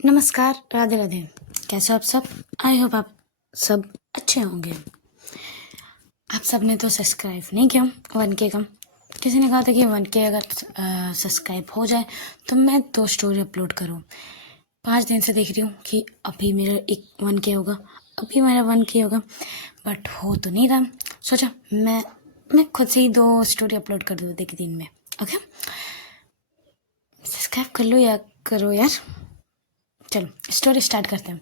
नमस्कार, राधे राधे। कैसे हो आप सब? आई होप आप सब अच्छे होंगे। आप सब ने तो सब्सक्राइब नहीं किया 1K का। किसी ने कहा था कि 1K अगर सब्सक्राइब हो जाए तो मैं 2 स्टोरी अपलोड करूं। 5 दिन से देख रही हूँ कि अभी मेरा 1K होगा, अभी मेरा 1K होगा, बट हो तो नहीं रहा। सोचा मैं खुद से ही 2 स्टोरी अपलोड कर दूँ एक दिन में। ओके, सब्सक्राइब कर लो या करो यार। चलो स्टोरी स्टार्ट करते हैं।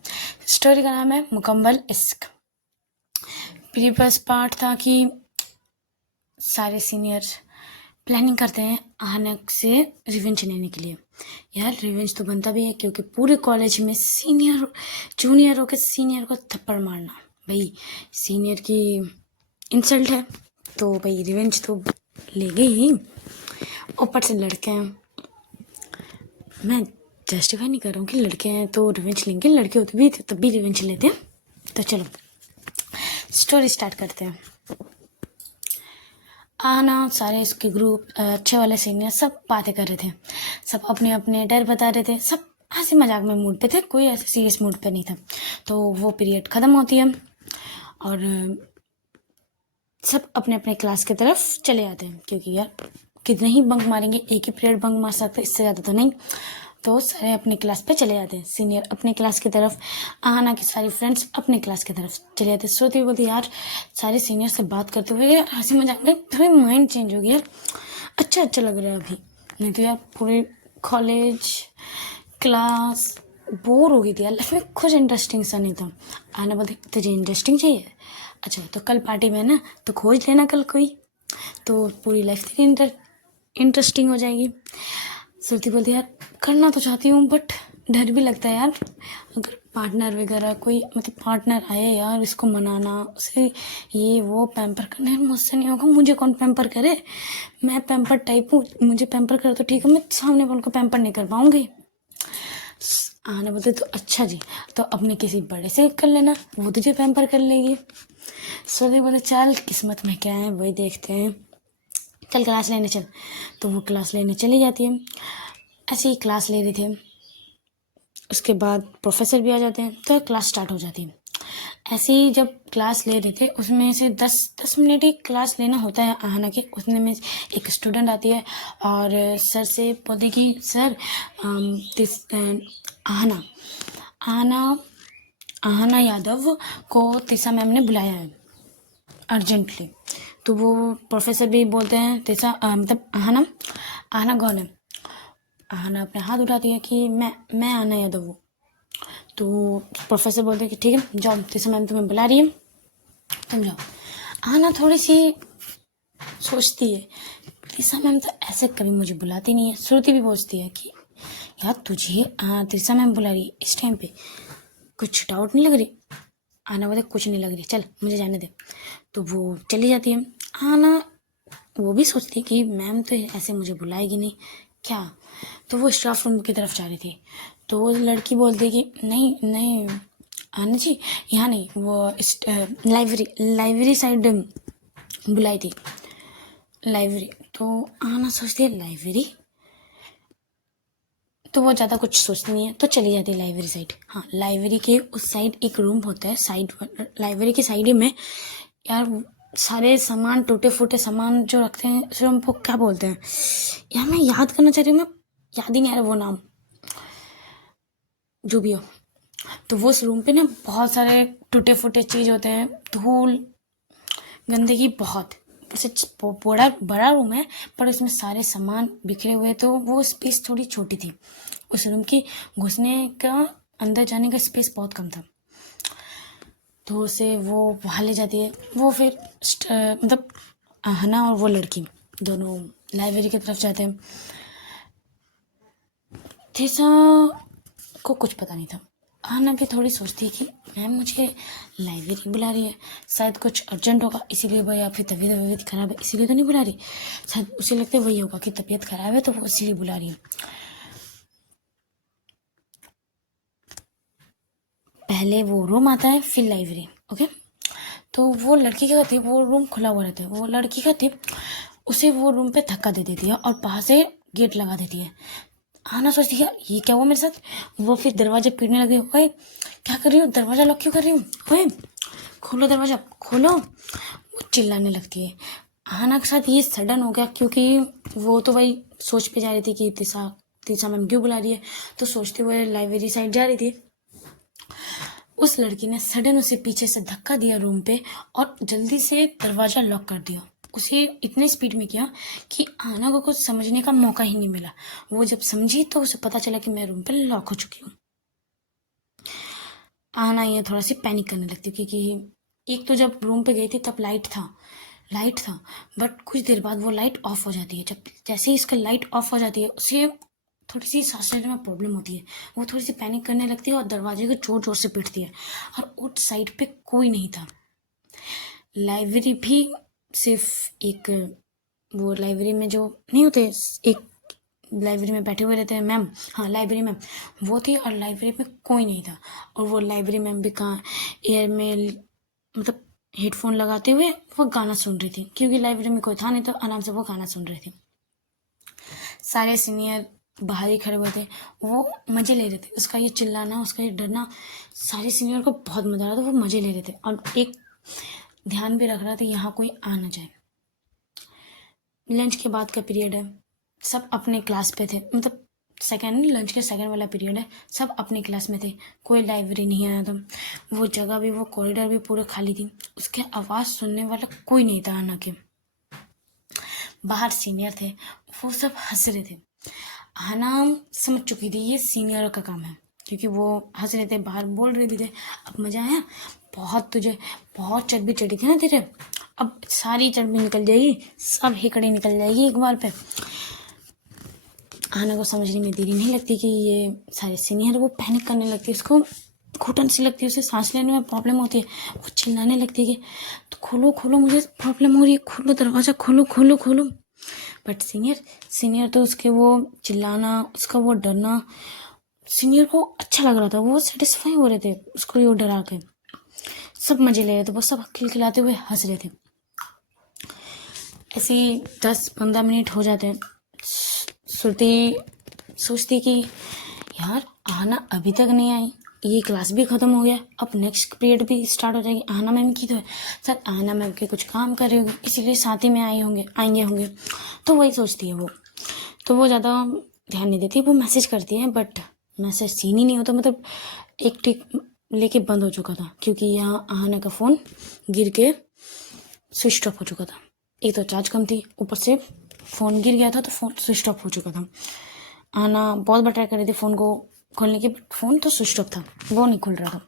स्टोरी का नाम है मुकम्मल इश्क। प्रीवियस पार्ट था कि सारे सीनियर प्लानिंग करते हैं आहनक से रिवेंज लेने के लिए। यार रिवेंज तो बनता भी है क्योंकि पूरे कॉलेज में सीनियर जूनियरों के सीनियर को थप्पड़ मारना भाई सीनियर की इंसल्ट है, तो भाई रिवेंज तो लेंगे ही। ऊपर से लड़के हैं, मैं जस्टिफाई नहीं कर रहा हूँ कि लड़के हैं तो रिवेंज लेंगे, लड़के होते भी तब भी रिवेंज लेते हैं। तो चलो स्टोरी स्टार्ट करते हैं। आना सारे इसके ग्रुप अच्छे वाले सीनियर सब बातें कर रहे थे, सब अपने अपने डर बता रहे थे, सब हंसी मजाक में मूड पे थे, कोई ऐसे सीरियस मूड पे नहीं था। तो वो पीरियड ख़त्म होती है और सब अपने अपने क्लास की तरफ चले जाते हैं क्योंकि यार कितने ही बंक मारेंगे, एक ही पीरियड बंक मार सकते, इससे ज़्यादा तो नहीं। तो सारे अपने क्लास पे चले जाते हैं, सीनियर अपने क्लास की तरफ, आना की सारी फ्रेंड्स अपने क्लास की तरफ चले जाते। श्रुति बोलती यार सारे सीनियर से बात करते हुए यार हंसी मजाक में थोड़ी माइंड चेंज हो गया यार, अच्छा लग रहा है अभी, नहीं तो यार पूरे कॉलेज क्लास बोर हो गई थी यार, लाइफ में कुछ इंटरेस्टिंग सा नहीं था। आना बोलती तुझे इंटरेस्टिंग चाहिए, अच्छा तो कल पार्टी में ना तो खोज लेना कल कोई, तो पूरी लाइफ तेरी इंटरेस्टिंग हो जाएगी। श्रुति बोलती यार करना तो चाहती हूँ बट डर भी लगता है यार, अगर पार्टनर वगैरह कोई मतलब पार्टनर आए यार, इसको मनाना उसे ये वो पैम्पर करना है, मुझसे नहीं होगा, मुझे कौन पैम्पर करे, मैं पैम्पर टाइप हूँ, मुझे पैम्पर करे तो ठीक है, मैं सामने वालों को पैम्पर नहीं कर पाऊंगी। आना बोलते तो अच्छा जी, तो अपने किसी बड़े से कर लेना, वो तुझे पैम्पर कर लेगी। श्रुति बोले चल किस्मत में क्या है वही देखते हैं, चल क्लास लेने चल। तो वो क्लास लेने चली जाती है, ऐसे ही क्लास ले रही थी, उसके बाद प्रोफेसर भी आ जाते हैं तो क्लास स्टार्ट हो जाती है। ऐसे ही जब क्लास ले रहे थे उसमें से 10 मिनट ही क्लास लेना होता है आहना के, उसमें में एक स्टूडेंट आती है और सर से बोलती कि सर आहना आहना आहना यादव को तिशा मैम ने बुलाया है अर्जेंटली। तो वो प्रोफेसर भी बोलते हैं तिशा मतलब आहना आहना कौन है, आहना अपने हाथ उठाती है कि मैं आहना यादव हूँ। तो प्रोफेसर बोलते हैं कि ठीक है जाओ, तिशा मैम तुम्हें बुला रही है तुम जाओ। आहना थोड़ी सी सोचती है तिशा मैम तो ऐसे कभी मुझे बुलाती नहीं है। श्रुति भी पूछती है कि यार तुझे तिशा मैम बुला रही है इस टाइम पे, कुछ डाउट नहीं लग रही? आना बोले कुछ नहीं लग रही, चल मुझे जाने दे। तो वो चली जाती है। आना वो भी सोचती कि मैम तो ऐसे मुझे बुलाएगी नहीं क्या, तो वो स्टाफ रूम की तरफ जा रही थी। तो वो लड़की बोलती कि नहीं नहीं आना जी यहाँ नहीं, वो लाइब्रेरी साइड बुलाई थी, लाइब्रेरी। तो आना सोचती है लाइब्रेरी, तो वो ज़्यादा कुछ सोचती नहीं है तो चली जाती है लाइब्रेरी साइड। हाँ लाइब्रेरी के उस साइड एक रूम होता है, साइड लाइब्रेरी की साइड में यार सारे सामान टूटे फूटे सामान जो रखते हैं उस रूम को क्या बोलते हैं यार, मैं याद करना चाह रही हूँ, मैं याद ही नहीं आ रहा वो नाम, जो भी हो। तो वो उस रूम पे ना बहुत सारे टूटे फूटे चीज़ होते हैं, धूल गंदगी बहुत, ऐसे बड़ा बड़ा रूम है पर उसमें सारे सामान बिखरे हुए, तो वो स्पेस थोड़ी छोटी थी, उस रूम की घुसने का अंदर जाने का स्पेस बहुत कम था। तो उसे वो वहाँ ले जाती है, वो फिर मतलब हना और वो लड़की दोनों लाइब्रेरी की तरफ जाते हैं। थेसा को कुछ पता नहीं था, आना भी थोड़ी सोचती है कि मैम मुझे लाइब्रेरी बुला रही है, शायद कुछ अर्जेंट होगा इसीलिए, भाई या फिर तबीयत ख़राब है इसीलिए तो नहीं बुला रही, शायद उसे लगता है वही होगा कि तबीयत ख़राब है तो वो इसीलिए बुला रही है। पहले वो रूम आता है फिर लाइब्रेरी। ओके, तो वो लड़की क्या करती है, वो रूम खुला हुआ रहता है, वो लड़की क्या करती है उसे वो रूम पे धक्का दे देती है और बाहर से गेट लगा देती है। आना सोचती है यार ये क्या हुआ मेरे साथ। वो फिर दरवाजा पीटने लगी, ओए क्या कर रही हो, दरवाजा लॉक क्यों कर रही हूँ, ओए खोलो दरवाजा खोलो। वो चिल्लाने लगती है। आना के साथ ये सडन हो गया क्योंकि वो तो भाई सोच पे जा रही थी कि तिशा तिशा मैम क्यों बुला रही है, तो सोचते हुए लाइब्रेरी साइड जा रही थी। उस लड़की ने सडन उसे पीछे से धक्का दिया रूम पे और जल्दी से दरवाजा लॉक कर दिया। उसे इतने स्पीड में किया कि आना को कुछ समझने का मौका ही नहीं मिला। वो जब समझी तो उसे पता चला कि मैं रूम पे लॉक हो चुकी हूँ। आना ये थोड़ा सी पैनिक करने लगती क्योंकि एक तो जब रूम पे गई थी तब लाइट था बट कुछ देर बाद वो लाइट ऑफ हो जाती है। जब जैसे ही इसका लाइट ऑफ हो जाती है उसे थोड़ी सी सांस लेने में प्रॉब्लम होती है। वो थोड़ी सी पैनिक करने लगती है और दरवाजे को जोर जोर से पीटती है। और उस साइड पे कोई नहीं था। लाइब्रेरी भी सिर्फ एक, वो लाइब्रेरी में जो नहीं होते, एक लाइब्रेरी में बैठे हुए रहते हैं मैम, हाँ लाइब्रेरी मैम वो थी और लाइब्रेरी में कोई नहीं था। और वो लाइब्रेरी मैम भी कहाँ एयर में मतलब हेडफोन लगाते हुए वो गाना सुन रही थी क्योंकि लाइब्रेरी में कोई था नहीं तो आराम से वो गाना सुन रही थी। सारे सीनियर बाहर ही खड़े हुए थे, वो मजे ले रहे थे। उसका ये चिल्लाना उसका ये डरना सारे सीनियर को बहुत मजा आ रहा था। वो मजे ले रहे थे और एक ध्यान भी रख रहा था यहाँ कोई आ ना जाए। लंच के बाद का पीरियड है, सब अपने क्लास पे थे, मतलब सेकेंड लंच के सेकेंड वाला पीरियड है। सब अपनी क्लास में थे, कोई लाइब्रेरी नहीं आया था। वो जगह भी वो कॉरिडोर भी पूरा खाली थी। उसके आवाज़ सुनने वाला कोई नहीं था आना के। बाहर सीनियर थे, वो सब हंस रहे थे। आना समझ चुकी थी ये सीनियर का काम है क्योंकि वो हंस रहे थे, बाहर बोल रहे भी थे। अब मजा आया, बहुत तुझे बहुत चर्बी चढ़ी थी ना तेरे, अब सारी चर्बी निकल जाएगी, सब हेकड़ी निकल जाएगी एक बार पे। आना को समझने में देरी नहीं लगती कि ये सारे सीनियर, वो पैनिक करने लगती है, उसको घुटन सी लगती है, उसे सांस लेने में प्रॉब्लम होती है। वो चिल्लाने लगती है कि तो खोलो खोलो मुझे प्रॉब्लम हो रही है, खोलो दरवाज़ा खोलो खोलो खोलो। बट सीनियर तो उसके वो चिल्लाना उसका वो डरना सीनियर को अच्छा लग रहा था। वो सेटिस्फाई हो रहे थे उसको ये डरा के। सब मजे ले रहे थे, वो सब खिलखिलाते हुए हंस रहे थे। ऐसे 10-15 मिनट हो जाते हैं। श्रुति सोचती कि यार आना अभी तक नहीं आई, ये क्लास भी ख़त्म हो गया, अब नेक्स्ट पीरियड भी स्टार्ट हो जाएगी। आना मैम की तो है, सर आना मैम के कुछ काम कर रही होगी इसीलिए साथ ही में आएंगे होंगे, तो वही सोचती है वो। तो वो ज़्यादा ध्यान नहीं देती, वो मैसेज करती है बट मैसेज सीन ही नहीं होता। मतलब एक टिक लेके बंद हो चुका था क्योंकि यहाँ आना का फ़ोन गिर के स्विच ऑफ हो चुका था। एक तो चार्ज कम थी, ऊपर से फ़ोन गिर गया था तो फ़ोन स्विच ऑफ हो चुका था। आना बहुत बार ट्राई कर रही थी फ़ोन को खोलने की, फ़ोन तो स्विच ऑफ था, वो नहीं खुल रहा था।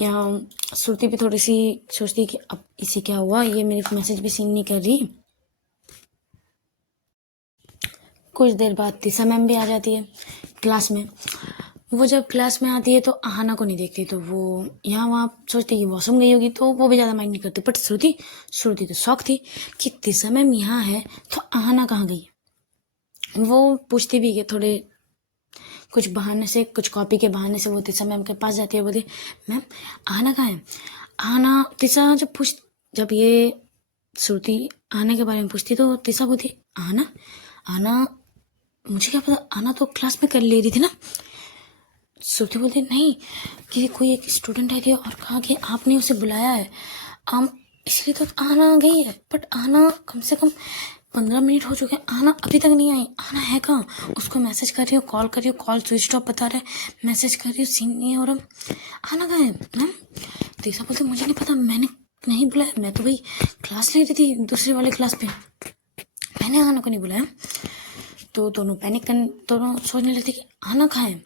यहाँ श्रुति भी थोड़ी सी सोचती कि अब इसे क्या हुआ, ये मेरे मैसेज भी सीन नहीं कर रही। कुछ देर बाद तिशा मैम भी आ जाती है क्लास में। वो जब क्लास में आती है तो आहाना को नहीं देखती, तो वो यहाँ वहाँ सोचती कि वॉशरूम गई होगी, तो वो भी ज़्यादा माइंड नहीं करती। बट श्रुति तो शौक थी कि तिशा मैम यहाँ है तो आहाना कहाँ गई। वो पूछती भी कि थोड़े कुछ बहाने से, कुछ कॉपी के बहाने से वो तिशा मैम के पास जाती है, बोलती मैम आहाना कहाँ है। आहाना तिशा जब ये श्रुति आने के बारे में पूछती तो तिशा बोलती आना मुझे क्या पता, आना तो क्लास में कर ले रही थी ना। श्रुति बोलती नहीं कि कोई एक स्टूडेंट आई थी और कहा कि आपने उसे बुलाया है, इसलिए तो आना गई है। बट आना कम से कम 15 मिनट हो चुके हैं, आना अभी तक नहीं आई। आना है कहाँ, उसको मैसेज कर रही हो, कॉल कर रही हो, कॉल स्विच ऑफ बता रहा है, मैसेज कर रही हो, सीन नहीं हो रहा, आना कहाँ है मैम। तीसरा बोलते मुझे नहीं पता, मैंने नहीं बुलाया, मैं तो भाई क्लास ले रही थी दूसरे वाले क्लास पे, मैंने आना को नहीं बुलाया। तो दोनों सोचने लगते कि आना कहाँ है।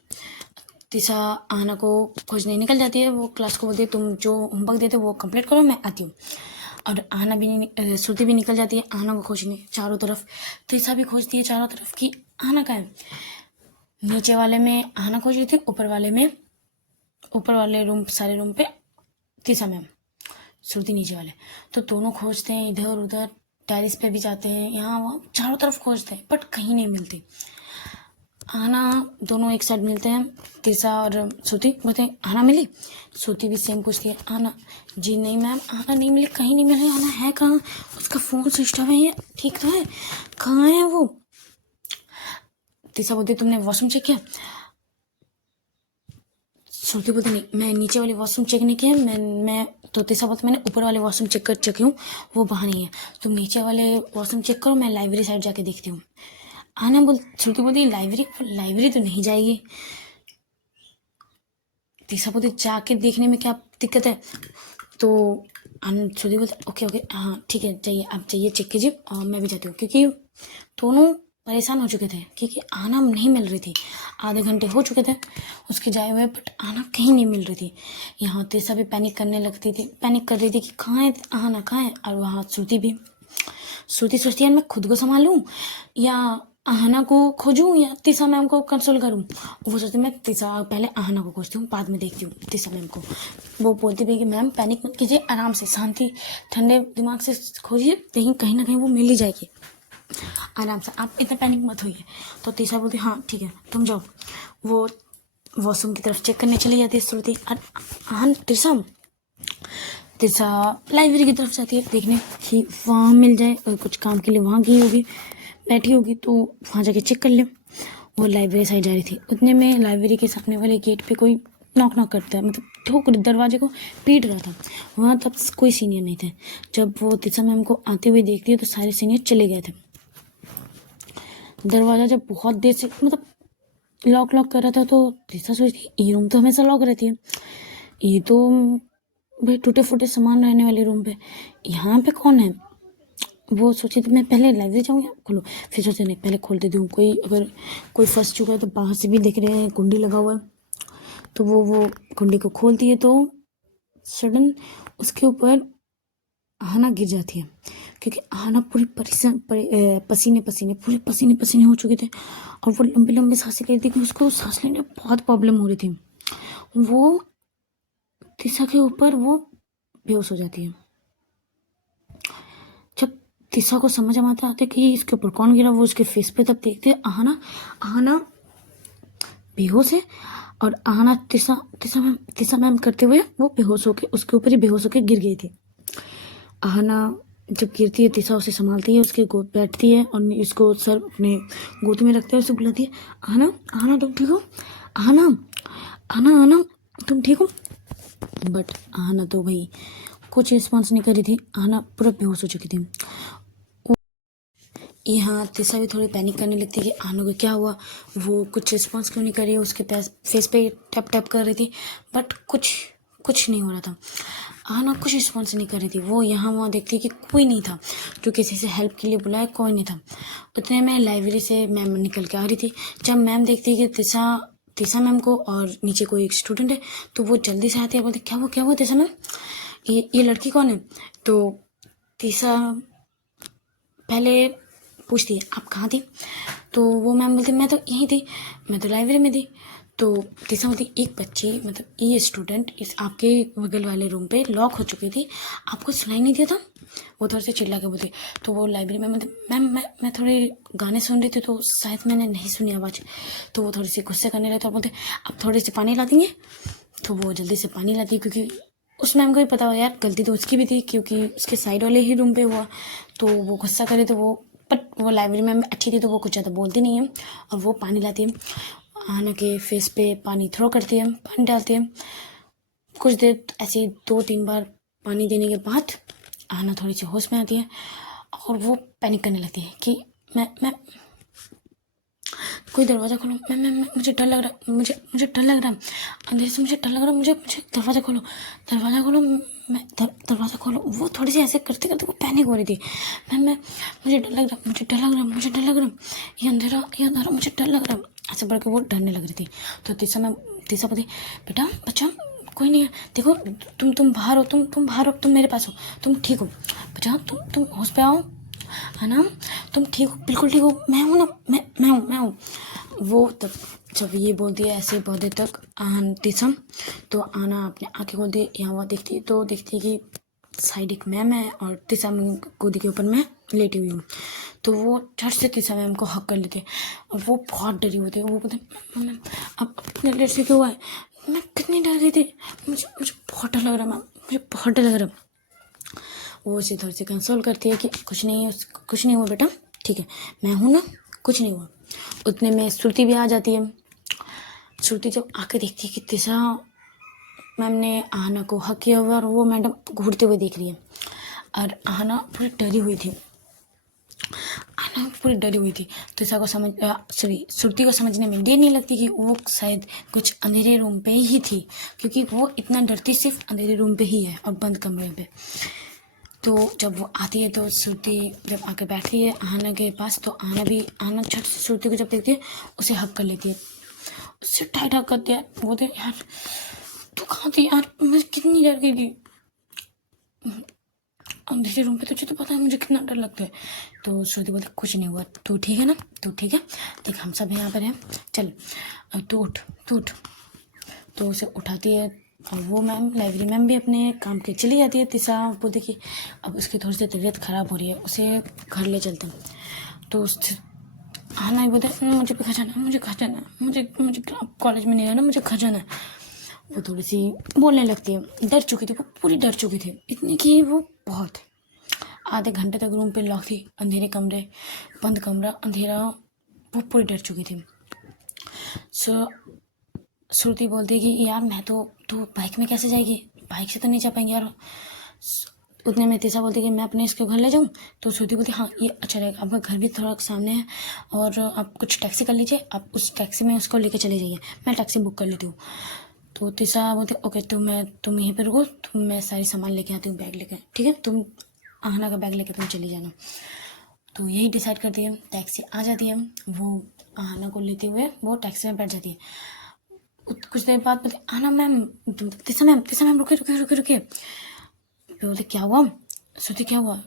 तिशा आना को खोजने निकल जाती है। वो क्लास को बोलती है तुम जो होमवर्क देते वो कंप्लीट करो, मैं आती हूँ। और आना भी श्रुति भी निकल जाती है आना को खोजने चारों तरफ। तिशा भी खोजती है चारों तरफ कि आना कहाँ है। नीचे वाले में आना खोज रही थी, ऊपर वाले रूम, सारे रूम पे तिशा मैम, श्रुति नीचे वाले। तो दोनों खोजते हैं इधर उधर, टेरिस पे भी जाते हैं, यहाँ वहाँ चारों तरफ खोजते हैं बट कहीं नहीं मिलती। आना दोनों एक साथ मिलते हैं, तिशा और श्रुति बोलते हैं आना मिली। श्रुति भी सेम पूछती है आना, जी नहीं मैम आना नहीं मिली, कहीं नहीं मिली। आना है कहाँ, उसका फ़ोन स्विच ऑफ है, ये ठीक तो है, कहाँ है वो। तीसरा बोलती तुमने वॉशरूम चेक किया? श्रुति बोलती नहीं, मैं नीचे वाले वॉशरूम चेक नहीं किया, मैं तो तीसरा बोलती मैंने ऊपर वाले वॉशरूम चेक कर चुकी हूँ, वो वहाँ नहीं है, तुम नीचे वाले वॉशरूम चेक करो, मैं लाइब्रेरी साइड जाके देखती हूँ। श्रुति बोलती लाइब्रेरी तो नहीं जाएगी। तीसरा बोलती जाके देखने में क्या दिक्कत है? तो श्रुति बोलती ओके हाँ ठीक है, जाइए आप जाइए चेक कीजिए और मैं भी जाती हूँ, क्योंकि दोनों परेशान हो चुके थे क्योंकि आना नहीं मिल रही थी। आधे घंटे हो चुके थे उसके जाए हुए, बट आना कहीं नहीं मिल रही थी। यहाँ तीसरा भी पैनिक कर रही थी कि कहाँ है आना, कहाँ है। और वहाँ श्रुति सोचती है मैं खुद को संभालूं या आहना को खोजूं या तीसरा मैम को कंसोल करूं। वो सोचती मैं तीसरा पहले आहना को खोजती हूँ, बाद में देखती हूँ तीसरा मैम को। वो बोलती भी कि मैम पैनिक मत कीजिए, आराम से शांति ठंडे दिमाग से खोजिए, कहीं ना कहीं वो मिल ही जाएगी, आराम से, आप इतना पैनिक मत होइए। तो तीसरा बोलती हाँ ठीक है तुम जाओ। वो वॉशरूम की तरफ चेक करने चली जाती है श्रुति। हाँ तीसरा लाइब्रेरी की तरफ जाती है देखने कि वहाँ मिल जाए, और कुछ काम के लिए वहाँ गई होगी, बैठी होगी, तो वहाँ जाके चेक कर ले। वो लाइब्रेरी साइड जा रही थी, उतने में लाइब्रेरी के सामने वाले गेट पे कोई नॉक करता है, मतलब ठोक दरवाजे को पीट रहा था। वहाँ तब कोई सीनियर नहीं थे। जब वो तीसरा मैम को आते हुए देखती है तो सारे सीनियर चले गए थे। दरवाजा जब बहुत देर से मतलब लॉक कर रहा था तो तीसरा सोचती ये रूम तो हमेशा लॉक रहती है, ये तो भाई टूटे फूटे सामान रहने वाले रूम पे, यहाँ पे कौन है। वो सोची तो मैं पहले लाइब्रेरी जाऊँगी, खोलो। फिर सोचे नहीं पहले खोल देती हूँ, अगर कोई फंस चुका है तो बाहर से भी देख रहे हैं कुंडी लगा हुआ है। तो वो कुंडी को खोलती है तो सडन उसके ऊपर आहना गिर जाती है, क्योंकि आहना पूरी पसीने पसीने हो चुके थे और वो लंबी लंबी सांसें ले रही थी कि उसको सांस लेने में बहुत प्रॉब्लम हो रही थी। वो तीसरा के ऊपर वो बेहोश हो जाती है। जब तीसरा को समझ में आता है कि इसके ऊपर कौन गिरा, वो उसके फेस पे तब देखते आहना बेहोश है, और आहना तीसरा मैम करते हुए वो बेहोश होके उसके ऊपर ही बेहोश होके गिर गई थी। आहना जब गिरती है तीसरा उसे संभालती है, उसके गोद बैठती है और इसको सर अपने गोद में रखते हुए उसे बुलाती है, आहना तुम ठीक हो, आहना तुम ठीक हो। बट आहना तो भाई कुछ रिस्पॉन्स नहीं कर रही थी, आहना पूरा बेहोश हो चुकी थी। यहाँ तीसरा भी थोड़ी पैनिक करने लगती है कि आहना को क्या हुआ, वो कुछ रिस्पॉन्स क्यों नहीं कर रही है, उसके फेस पे टैप कर रही थी, बट कुछ नहीं हो रहा था। आहना कुछ रिस्पॉन्स नहीं कर रही थी। वो यहाँ वहाँ देखती कि कोई नहीं था, जो किसी से हेल्प के लिए बुलाया कोई नहीं था। उतने में लाइब्रेरी से मैम निकल के आ रही थी। जब मैम देखती कि तीसरा मैम को और नीचे कोई एक स्टूडेंट है, तो वो जल्दी से आती है, बोलती क्या हुआ तीसरा मैम, ये लड़की कौन है। तो तीसरा पहले पूछती है आप कहाँ थी, तो वो मैम बोलती मैं तो यहीं थी, मैं तो लाइब्रेरी में थी। तो तीसरा बोलती एक बच्ची मतलब ये स्टूडेंट इस आपके बगल वाले रूम पे लॉक हो चुकी थी, आपको सुनाई नहीं दिया था। वो थोड़े से चिल्ला के बोलती। तो वो लाइब्रेरी में मतलब मैम मैं थोड़े गाने सुन रही थी तो शायद मैंने नहीं सुनी आवाज़। तो वो थोड़ी सी गुस्से करने लगता और बोलते आप थोड़े से पानी ला देंगे। तो वो जल्दी से पानी लाती, क्योंकि उस मैम को भी पता हुआ यार गलती तो उसकी भी थी, क्योंकि उसके साइड वाले ही रूम पे हुआ। तो वो गुस्सा करे तो वो लाइब्रेरी में अच्छी थी तो वो कुछ ज़्यादा बोलती नहीं है, और वो पानी लाती है, आहना के फेस पे पानी थ्रो करती है, पानी डालती है। कुछ देर ऐसे 2-3 बार पानी देने के बाद आहना थोड़ी सी होश में आती है और वो पैनिक करने लगती है कि मैं कोई दरवाज़ा खोलो, मैं मुझे डर लग रहा, मुझे डर लग रहा, अंदर से मुझे डर लग रहा, मुझे दरवाज़ा खोलो, मैं दरवाज़ा खोलो। वो थोड़ी सी ऐसे करते करते वो पैनिक हो रही थी। मैं मुझे डर लग रहा, ये अंधेरा मुझे डर लग रहा, ऐसे बढ़ के वो डरने लग रही थी। तो तीसरा पति बेटा बच्चा कोई नहीं है, देखो तुम बाहर हो, तुम बाहर हो, तुम मेरे पास हो, तुम ठीक हो बच्चा, तुम होश पे आओ, है ना, तुम ठीक हो, बिल्कुल ठीक हो, मैं हूँ ना, मैं हूँ। वो तब जब ये बोलती है ऐसे बहुत देर तक तीसरा, तो आना अपने आँखें खोलती है, यहाँ वहाँ देखती है तो देखती है कि साइड एक मैम है और तीसरा गोदी के ऊपर मैं लेटी हुई हूँ। तो वो झट से तीसरा मैम को हक कर लेते हैं और वो बहुत डरी होती है। वो बोलते मैम अब अपने लेट से क्यों आए, मैं कितनी डर गई थी, मुझे बहुत डर लग रहा मैम, मुझे बहुत डर लग रहा। वो उसे थोड़ी सी कंसोल करती है कि कुछ नहीं हुआ बेटा, ठीक है मैं हूँ ना, कुछ नहीं हुआ। उतने में श्रुति भी आ जाती है। श्रुति जब आके देखती है कि तिशा मैम ने आहना को हक किया हुआ और वो मैडम घूरते हुए देख रही है, और आहना पूरी डरी हुई थी। आहना पूरी डरी हुई थी। तिशा को श्रुति को समझने में देर नहीं लगती कि वो शायद कुछ अंधेरे रूम पे ही थी, क्योंकि वो इतना डरती सिर्फ अंधेरे रूम पे ही है और बंद कमरे पे। तो जब वो आती है तो श्रुति जब आके बैठती है आहना के पास, तो आहना झट से श्रुति को जब देखती है उसे हक कर लेती है, उससे टाइट हक करती है। बोलते यार तू कहाँ थी यार, मैं कितनी डर गई थी अंधेरे रूम पे, तुझे तो पता है मुझे कितना डर लगता है। तो श्रुति बोलती कुछ नहीं हुआ, तू ठीक है ना, तू ठीक है, देख हम सब यहाँ पर हैं, चल तू उठ तू उठ। तो उसे उठाती है और वो मैम लाइब्रेरी मैम भी अपने काम के चली जाती है। तिशा बोलती कि अब उसकी थोड़ी सी तबीयत ख़राब हो रही है, उसे घर ले चलते हैं। तो आहना ही बोलते मुझे भी घर जाना है, मुझे घर जाना है, मुझे कॉलेज में नहीं रहना, मुझे घर जाना है। वो थोड़ी सी बोलने लगती है। डर चुकी थी, वो पूरी डर चुकी थी, इतनी कि वो बहुत आधे घंटे तक रूम पे लॉक थी, अंधेरे कमरे, बंद कमरा, अंधेरा, वो पूरी डर चुकी थी। श्रुति बोलती है कि यार मैं तो बाइक में कैसे जाएगी, बाइक से तो नहीं जा पाएंगे यार। उतने में तिशा बोलती है कि मैं अपने इसके घर ले जाऊँ। तो श्रुति बोलती हाँ ये अच्छा रहेगा, आपका घर भी थोड़ा सामने है और आप कुछ टैक्सी कर लीजिए, आप उस टैक्सी में उसको लेके चले जाइए, मैं टैक्सी बुक कर लेती हूँ। तो तिशा बोलती ओके तुम यहीं पर रुको, मैं सारी सामान लेके आती हूँ, बैग लेके, ठीक है, तुम आहना का बैग लेके तुम चली जाना। तो यही डिसाइड करती है। टैक्सी आ जाती है, वो आहना को लेते हुए वो टैक्सी में बैठ जाती है। कुछ देर बाद बोलते आहना मैम, तिशा मैम रुके। बोलते क्या हुआ श्रुति, क्या हुआ?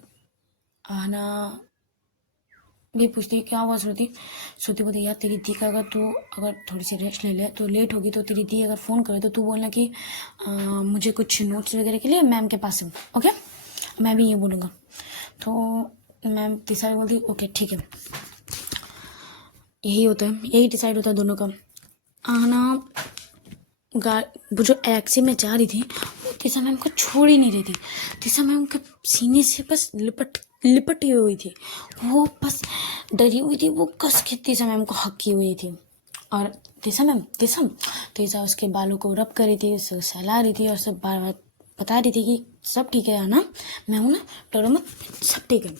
आहना भी पूछती क्या हुआ श्रुति बोलती यार तेरी दी का अगर थोड़ी सी रेस्ट ले ले तो लेट होगी, तो तेरी दी अगर फ़ोन करे तो तू बोलना कि मुझे कुछ नोट्स वगैरह के लिए मैम के पास हूँ, ओके? मैं भी ये बोलूँगा। तो मैम तिशा बोलती ओके ठीक है। यही होता है, यही डिसाइड होता है दोनों का। आहना वो जो टैक्सी में जा रही थी वो तिशा मैम को छोड़ ही नहीं रही थी। तिशा मैम के सीने से बस लिपटी हुई थी, वो बस डरी हुई थी, वो कस के तिशा मैम को हक की हुई थी। और तिशा उसके बालों को रब कर रही थी, उसे सहला रही थी और सब बार बार बता रही थी कि सब ठीक है आना, मैं हूँ ना, डरो मत, सब ठीक है।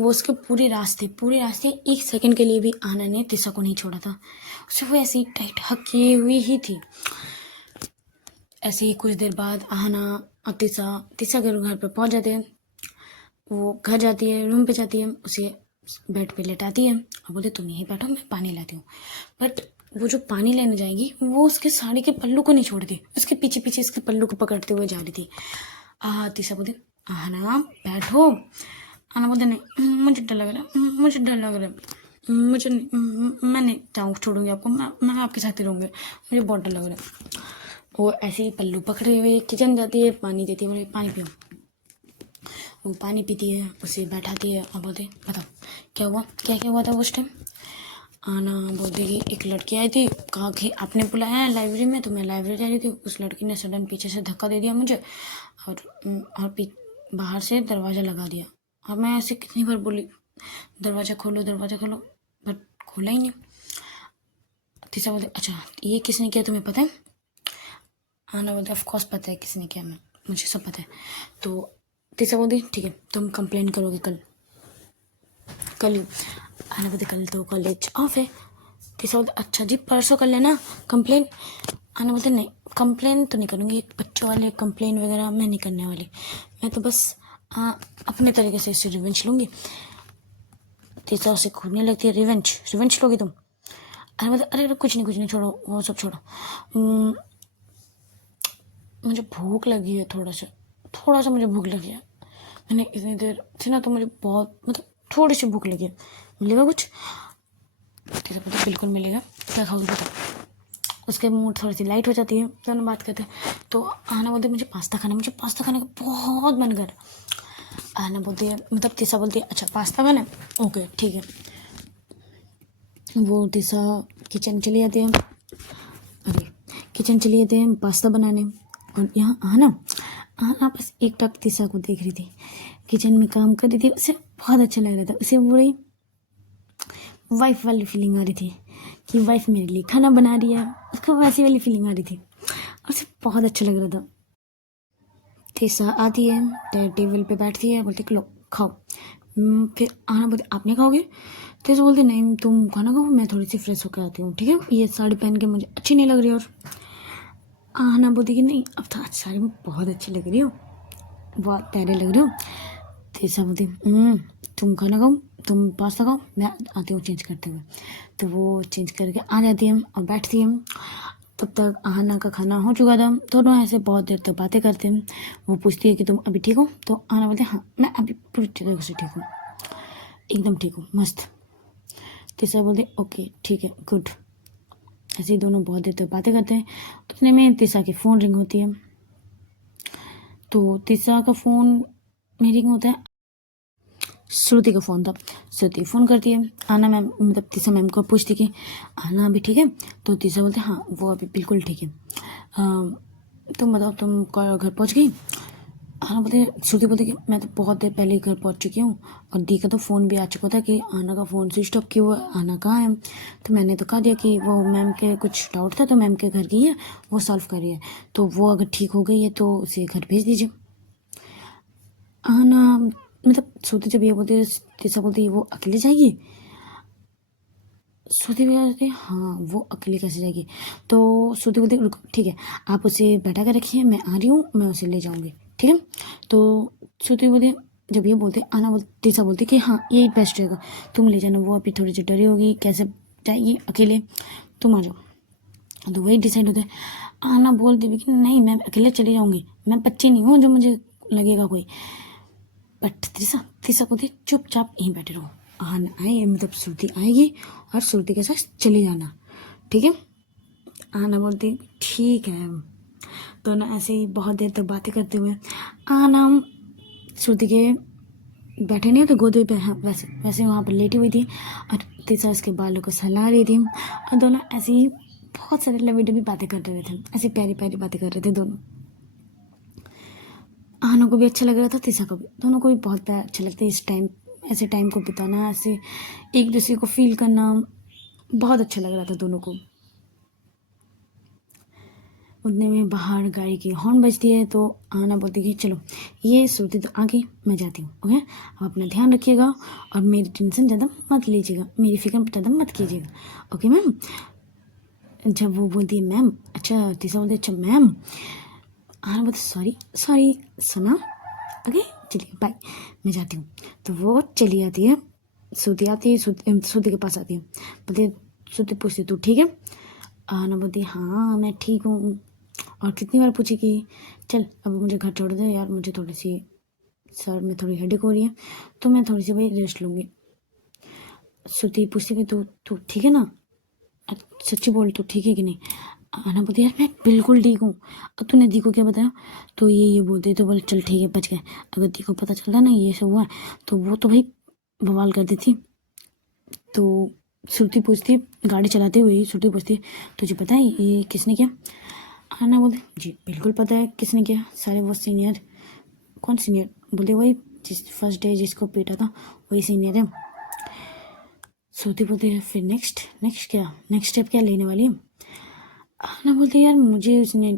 वो उसके पूरे रास्ते एक सेकंड के लिए भी आहना ने तिशा को नहीं छोड़ा था, उसे वो ऐसी टाइट हक किए हुई ही थी। ऐसे ही कुछ देर बाद आहना और तिशा के घर पर पहुंच जाते हैं। वो घर जाती है, रूम पे जाती है, उसे बेड पे लेटाती है और बोलते तुम यहीं बैठो, मैं पानी लाती हूँ। बट वो जो पानी लेने जाएगी वो उसके साड़ी के पल्लू को नहीं छोड़ती, उसके पीछे पीछे इसके पल्लू को पकड़ते हुए जा रही थी। तिशा बोलती आहना बैठो। आहना बोलते नहीं मुझे डर लग रहा है, मैं नहीं छोड़ूंगी आपको, मैं आपके साथ ही रहूँगी, मुझे बहुत डर लग रहा है। वो ऐसे ही पल्लू पकड़े हुए किचन जाती है, पानी देती है, बोले पानी पियो। वो पानी पीती है, उसे बैठाती है और बोलते बताओ क्या हुआ था उस टाइम। आना बोलती कि एक लड़की आई थी, कहा कि आपने बुलाया है लाइब्रेरी में, तो मैं लाइब्रेरी जा रही थी, उस लड़की ने सडन पीछे से धक्का दे दिया मुझे और बाहर से दरवाज़ा लगा दिया। और मैं ऐसे कितनी बार बोली दरवाज़ा खोलो, बट खोला ही नहीं। तीसरा बोलते अच्छा ये किसने किया तुम्हें पता है? आना बोलते ऑफकोर्स पता है किसने किया, मुझे सब पता है। तो तीसरा बोलती ठीक है तुम कंप्लेन करोगे कल ही। आना बोलते कल तो कॉलेज ऑफ है। तीसरा बोलते अच्छा जी परसों कर लेना कंप्लेन। आना बोलते नहीं कंप्लेन तो नहीं करूँगी, बच्चों वाले कंप्लेन वगैरह मैं नहीं करने वाली, मैं तो बस अपने तरीके से इससे रिवेंज लूँगी। तीसरा उसे खूबने लगती है रिवेंज लोगी तुम? अरे मतलब अरे कुछ नहीं छोड़ो वो सब छोड़ो, मुझे भूख लगी है, थोड़ा सा मुझे भूख लगी है, मैंने इतनी देर थी ना तो मुझे बहुत मतलब थोड़ी सी भूख लगी है, मिलेगा कुछ? तीसरा बोलते बिल्कुल मिलेगा, क्या खाओगे बताओ। उसके मूड थोड़ी सी लाइट हो जाती है, दोनों बात करते हैं। तो आना बोलते मुझे पास्ता खाने का बहुत मन कर। आना बोलती है मतलब तीसरा बोलती है अच्छा पास्ता खाना है, ओके ठीक है। वो तीसरा किचन चली जाती है पास्ता बनाने। और यहाँ आना बस एक टक तीसरा को देख रही थी, किचन में काम कर रही थी, उसे बहुत अच्छा लग रहा था। उसे वाइफ वाली फीलिंग आ रही थी कि वाइफ मेरे लिए खाना बना रही है, उसको वैसी वाली फीलिंग आ रही थी और उसे बहुत अच्छा लग रहा था। तीसरा आती है, टेबल पे बैठती है, बोलती लो खाओ। फिर आना बोलती आप नहीं खाओगे? तीसरा बोलते नहीं तुम खाना खाओ, मैं थोड़ी सी फ्रेश होकर आती हूँ, ठीक है, ये साड़ी पहन के मुझे अच्छी नहीं लग रही। और आना बोलती कि नहीं अब तो आज साड़ी में बहुत अच्छी लग रही हो, बहुत प्यारे लग रहे हो। तीसरा बोलती तुम खाना खाओ, तुम पास्ता खाओ, मैं आती हूँ चेंज करते हुए। तो वो चेंज करके आ जाती है और बैठती है। तब तक आहना का खाना हो चुका था। दोनों ऐसे बहुत देर तक बातें करते हैं। वो पूछती है कि तुम अभी ठीक हो? तो आहना बोलते हैं हाँ मैं अभी पूरी तरह से ठीक हूँ, एकदम ठीक हूँ, मस्त। तीसरा बोलते ओके ठीक है गुड। ऐसे ही दोनों बहुत देर तक बातें करते हैं। उतने में तीसरा की फ़ोन रिंग होती है। तो तीसरा का फ़ोन में रिंग होता है, श्रुति का फ़ोन था। श्रुति फ़ोन करती है, आना मैम मतलब तीसरा मैम को पूछती कि आना अभी ठीक है? तो तीसरा बोलते हाँ वो अभी बिल्कुल ठीक है। तुम बताओ तुम घर पहुंच गई? आना बोलते श्रुति बोलती कि मैं तो बहुत देर पहले ही घर पहुंच चुकी हूँ और दी का तो फ़ोन भी आ चुका था कि आना का फ़ोन स्विच ऑफ क्यों है, आना कहाँ है? तो मैंने तो कहा दिया कि वो मैम के कुछ डाउट था तो मैम के घर गई है, वो सॉल्व कर रही है, तो वो अगर ठीक हो गई है तो उसे घर भेज दीजिए। आना मतलब श्रुति जब ये बोलती है तीसरा बोलती है वो अकेले जाएगी? श्रुति भी बोलती है हाँ वो अकेले कैसे जाएगी? तो श्रुति बोलती रुको ठीक है आप उसे बैठा कर रखिए, मैं आ रही हूँ, मैं उसे ले जाऊँगी, ठीक है। तो श्रुति बोलती जब ये बोलते आना तीसरा बोलती कि हाँ यही बेस्ट रहेगा, तुम ले जाना, वो अभी थोड़ी सी डरी होगी, कैसे जाएगी अकेले, तुम आ जाओ। तो वही डिसाइड होता है। आना बोलती भी कि नहीं मैं अकेले चली जाऊँगी, मैं बच्ची नहीं हूँ जो मुझे लगेगा कोई। बट तीसरा बोलती चुपचाप यहीं बैठे रहो, आना आए मतलब श्रुति आएगी और श्रुति के साथ चले जाना, ठीक है। आना बोलती ठीक है। दोनों ऐसे ही बहुत देर तक बातें करते हुए आना श्रुति के बैठे नहीं तो गोदी पे हाँ वैसे वैसे वहाँ पर लेटी हुई थी और तीसरा उसके बालों को सहला रही थी और दोनों ऐसे ही बहुत सारे लवी डबी बातें कर रहे थे, ऐसी प्यारी प्यारी बातें कर रहे थे दोनों। आना को भी अच्छा लग रहा था, तीसरा को भी, दोनों को भी बहुत अच्छा लगता है इस टाइम, ऐसे टाइम को बिताना, ऐसे एक दूसरे को फील करना, बहुत अच्छा लग रहा था दोनों को। उतने में बाहर गाड़ी की हॉर्न बजती है तो आना बोलती कि चलो ये श्रुति तो आ गई, मैं जाती हूँ, ओके आप अपना ध्यान रखिएगा और मेरी टेंशन ज़्यादा मत लीजिएगा, मेरी फिक्र ज़्यादा मत कीजिएगा, ओके मैम। जब वो बोलती है मैम, अच्छा तीसरा बोलती है अच्छा मैम, आना बोलती सॉरी सॉरी सुना, ओके चलिए बाय, मैं जाती हूँ। तो वो चली आती है, श्रुति आती है, श्रुति के पास आती है, बोलती श्रुति पूछती तू ठीक है? आना बोलती हाँ मैं ठीक हूँ। और कितनी बार पूछी कि चल अब मुझे घर छोड़ दे यार, मुझे थोड़ी सी सर में थोड़ी हेडेक हो रही है तो मैं थोड़ी सी भाई रेस्ट लूँगी। श्रुति पूछती कि तू तू ठीक है ना, सच्ची बोल तू ठीक है कि नहीं? आना बोलती यार मैं बिल्कुल ठीक हूँ, अब तूने दी को क्या बताया? तो ये बोलते तो बोले चल ठीक है बच गए, अगर दी को पता चलता ना ये सब हुआ तो वो तो भाई बवाल कर देती। तो श्रुति पूछती गाड़ी चलाते हुए श्रुति पूछती तुझे पता है ये किसने किया? आना बोलते जी बिल्कुल पता है किसने किया, सारे वो सीनियर। कौन सीनियर? बोलते वही जिस फर्स्ट डे जिसको पीटा था वही सीनियर है। श्रुति बोलते हैं फिर नेक्स्ट नेक्स्ट क्या, नेक्स्ट स्टेप क्या लेने वाली है? आना बोलते यार मुझे उसने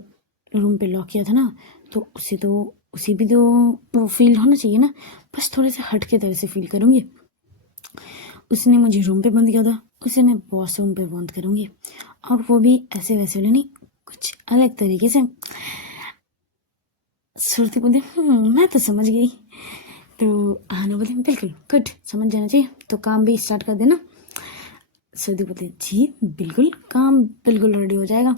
रूम पे लॉक किया था ना तो उसे भी तो वो फील होना चाहिए ना, बस थोड़े से हट के तरह से फील करूँगी। उसने मुझे रूम पे बंद किया था, उसे मैं वॉशरूम पे बंद करूँगी और वो भी ऐसे वैसे नहीं, कुछ अलग तरीके से। श्रुति बोलती मैं तो समझ गई। तो आना बोलती बिल्कुल गुड, समझ जाना चाहिए तो काम भी स्टार्ट कर देना। श्रुति बोलती जी बिल्कुल काम बिल्कुल रेडी हो जाएगा।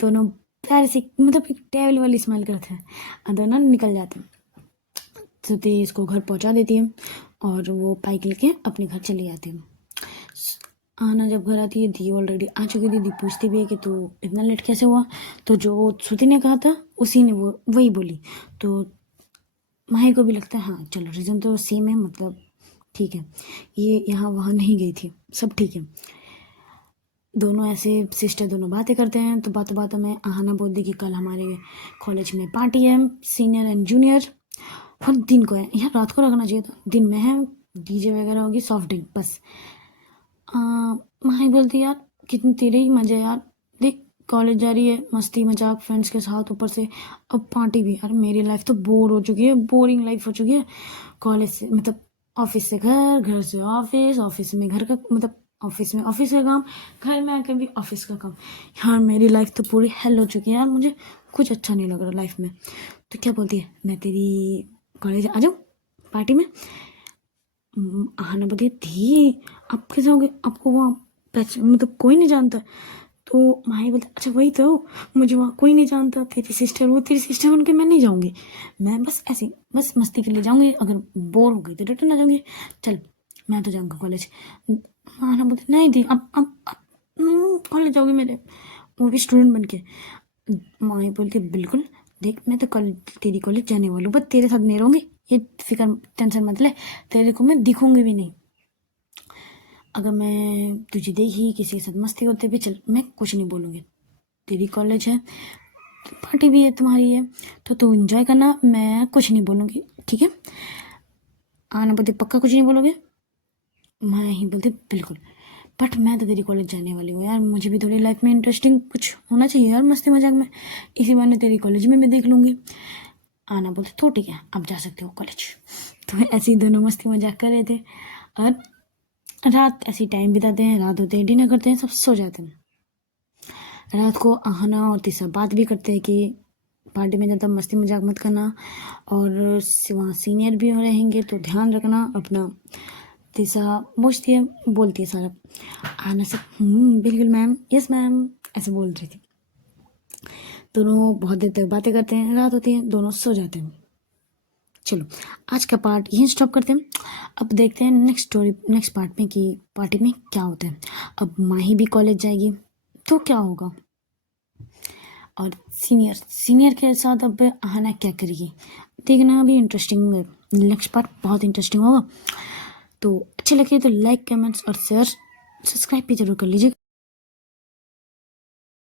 दोनों प्यार से मतलब एक टेबल वाली स्माइल करते हैं और दोनों निकल जाते हैं। श्रुति इसको घर पहुंचा देती है और वो बाइक लेके अपने घर चली जाती है। आना जब घर आती है दी ऑलरेडी आ चुकी थी। दी पूछती भी है कि तू इतना लेट कैसे हुआ? तो जो श्रुति ने कहा था उसी ने वो वही बोली। तो माही को भी लगता है हाँ चलो रीज़न तो सेम है, मतलब ठीक है, ये यहाँ वहाँ नहीं गई थी, सब ठीक है। दोनों ऐसे सिस्टर दोनों बातें करते हैं तो बातों बातों में आहाना बोल दी कि कल हमारे कॉलेज में पार्टी है, सीनियर एंड जूनियर, और दिन को है, यहाँ रात को रखना चाहिए था, दिन में है, डीजे वगैरह होगी, सॉफ्ट ड्रिंक बस। माही बोलती यार कितनी तेरे ही मजे यार, देख कॉलेज जा रही है, मस्ती मजाक फ्रेंड्स के साथ, ऊपर से अब पार्टी भी। यार मेरी लाइफ तो बोर हो चुकी है, बोरिंग लाइफ हो चुकी है। कॉलेज से मतलब ऑफिस से घर, घर से ऑफिस, ऑफिस में घर का मतलब ऑफिस में ऑफिस का काम, घर में आकर भी ऑफिस का काम। यार मेरी लाइफ तो पूरी हेल हो चुकी है यार, मुझे कुछ अच्छा नहीं लग रहा लाइफ में। तो क्या बोलती है, मैं तेरी कॉलेज आ जाऊँ पार्टी में? आना बोलती है दी आप कैसे होगे, आपको वहाँ मतलब कोई नहीं जानता। तो माही बोलते अच्छा वही तो, मुझे वहाँ कोई नहीं जानता, तेरी सिस्टर वो तेरी सिस्टर बन के मैं नहीं जाऊँगी, मैं बस ऐसे बस मस्ती के लिए जाऊँगी, अगर बोर हो गई तो रिटर्न आ जाऊँगी, चल मैं तो जाऊँगा कॉलेज। आना बोलते नहीं दी अब कॉलेज जाओगी मेरे, वो भी स्टूडेंट बन के। माही बोलती बिल्कुल, देख मैं तो कल तेरी कॉलेज जाने वाली हूँ, बस तेरे साथ नहीं रहूँगी, ये फिक्र टेंशन मत ले, तेरे को मैं दिखूंगी भी नहीं। अगर मैं तुझे देखी किसी के साथ मस्ती करते भी, चल मैं कुछ नहीं बोलूँगी, तेरी कॉलेज है, पार्टी भी है तुम्हारी है, तो तू एंजॉय करना, मैं कुछ नहीं बोलूँगी, ठीक है? आना बोलते पक्का कुछ नहीं बोलोगे? मैं ही बोलती बिल्कुल, बट मैं तो तेरी कॉलेज जाने वाली हूँ यार, मुझे भी थोड़ी लाइफ में इंटरेस्टिंग कुछ होना चाहिए यार, मस्ती मजाक में, इसी बहाने तेरी कॉलेज में मैं देख लूँगी। आना बोलते तो ठीक है अब जा सकते हो कॉलेज। तो ऐसे ही दोनों मस्ती मजाक कर रहे थे, और रात ऐसी टाइम बिताते हैं, रात होते हैं डिनर करते हैं, सब सो जाते हैं। रात को आहना और तीसरा बात भी करते हैं कि पार्टी में ज़्यादा मस्ती मजाक मत करना, और वहाँ सीनियर भी रहेंगे तो ध्यान रखना अपना। तीसरा पूछती है, बोलती है सारा, आना से बिल्कुल मैम, यस मैम, ऐसे बोल रही थी। दोनों बहुत देर तक बातें करते हैं, रात होती है, दोनों सो जाते हैं। चलो आज का पार्ट यहीं स्टॉप करते हैं, अब देखते हैं नेक्स्ट पार्ट में कि पार्टी में क्या होता है। अब माही भी कॉलेज जाएगी तो क्या होगा, और सीनियर के साथ अब आहना क्या करेगी, देखना अभी इंटरेस्टिंग है, नेक्स्ट पार्ट बहुत इंटरेस्टिंग होगा। तो अच्छे लगे तो लाइक कमेंट्स और शेयर सब्सक्राइब भी जरूर कर लीजिए।